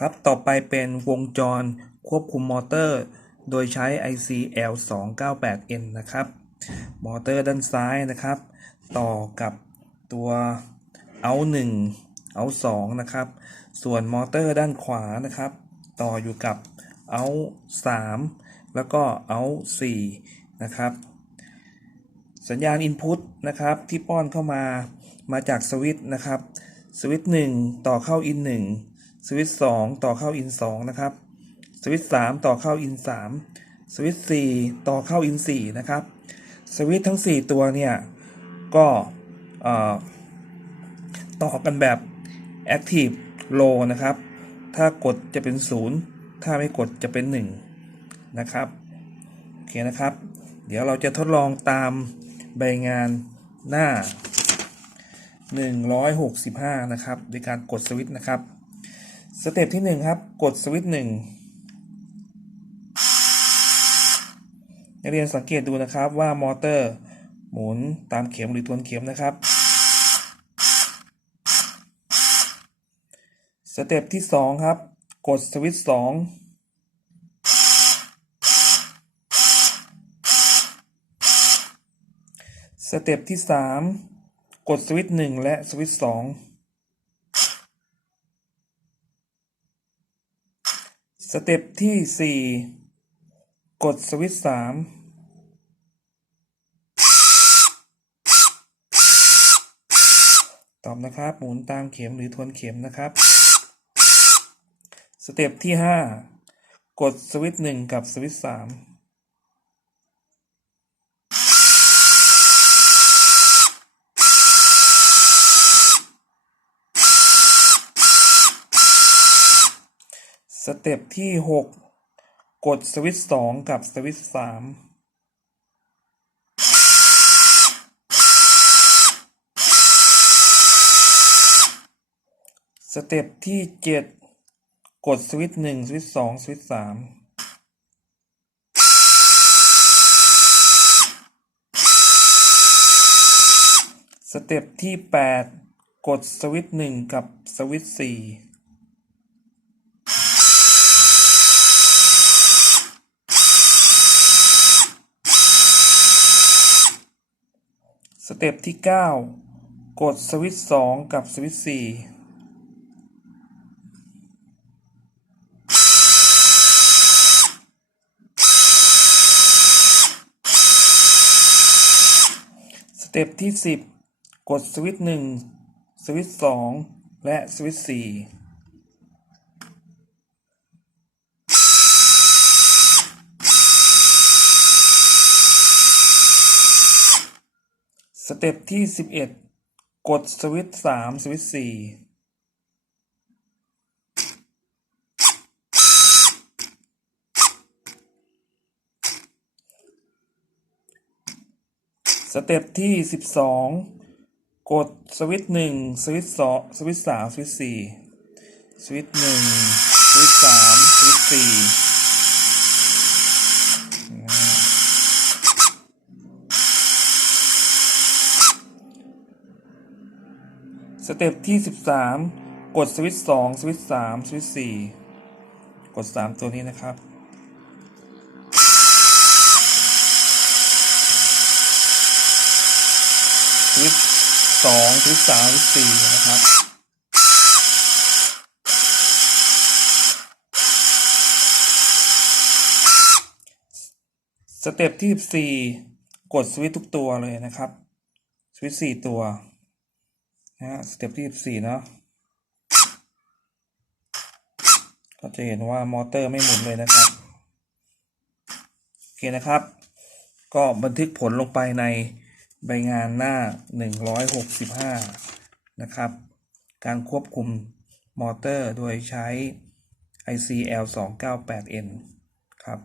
ครับ ต่อไปเป็นวงจรควบคุมมอเตอร์ โดยใช้ IC L298N นะครับ มอเตอร์ด้านซ้ายนะครับ ต่อกับตัว out 1 out 2นะครับ ส่วนมอเตอร์ด้านขวานะครับ ต่ออยู่กับ out 3แล้วก็ out 4นะครับ สัญญาณ Input นะครับที่ป้อนเข้ามามาจากสวิตช์นะครับ สวิตช์1ต่อเข้า in 1 สวิตช์2ต่อเข้า in 2นะครับ สวิตช์3ต่อเข้า in 3สวิตช์4ต่อเข้า in 4นะครับ สวิตช์ทั้ง 4 ตัวเนี่ย ก็ต่อกันแบบ active low นะครับ ถ้ากดจะเป็น 0 ถ้าไม่กดจะเป็น 1 นะครับ โอเคนะครับ เดี๋ยวเราจะทดลองตามใบงานหน้า 165 นะครับโดยการกดสวิตช์นะครับ สเต็ปที่ 1 ครับ กดสวิตช์1นักเรียนสังเกตดูนะครับว่ามอเตอร์ หมุนตามเข็มหรือทวนเข็มนะครับ สเต็ปที่ 2 ครับ กดสวิตช์2สเต็ปที่ 3 กดสวิตช์1และสวิตช์2 สเต็ปที่ 4 กดสวิตช์3ตอบนะครับ หมุนตามเข็มหรือทวนเข็มนะครับ สเต็ปที่ 5 กดสวิตช์1กับสวิตช์3 สเต็ปที่ 6 กดสวิตช์2กับสวิตช์3สเต็ปที่ 7 กดสวิตช์1สวิตช์2สวิตช์3สเต็ปที่ 8 กดสวิตช์1กับสวิตช์4 สเต็ปที่ 9 กดสวิตช์2กับสวิตช์4สเต็ปที่ 10 กดสวิตช์1สวิตช์2และสวิตช์4 สเต็ปที่11กดสวิตช์3สวิตช์4สเต็ปที่12กดสวิตช์1สวิตช์2สวิตช์3สวิตช์4สวิตช์1สวิตช์3สวิตช์ สเต็ปที่ 13 กดสวิตช์2สวิตช์3สวิตช์4กด 3 ตัวนี้นะครับ สวิตช์2สวิตช์3สวิตช์4นะครับ สเต็ปที่ 14 กดสวิตช์ทุกตัวเลยนะครับ สวิตช์4ตัว นะฮะสเต็ปที่14เนาะก็จะเห็นว่ามอเตอร์ไม่หมุนเลยนะครับ โอเคนะครับ ก็บันทึกผลลงไปในใบงานหน้า 165 นะครับ การควบคุมมอเตอร์โดยใช้ IC L298N ครับ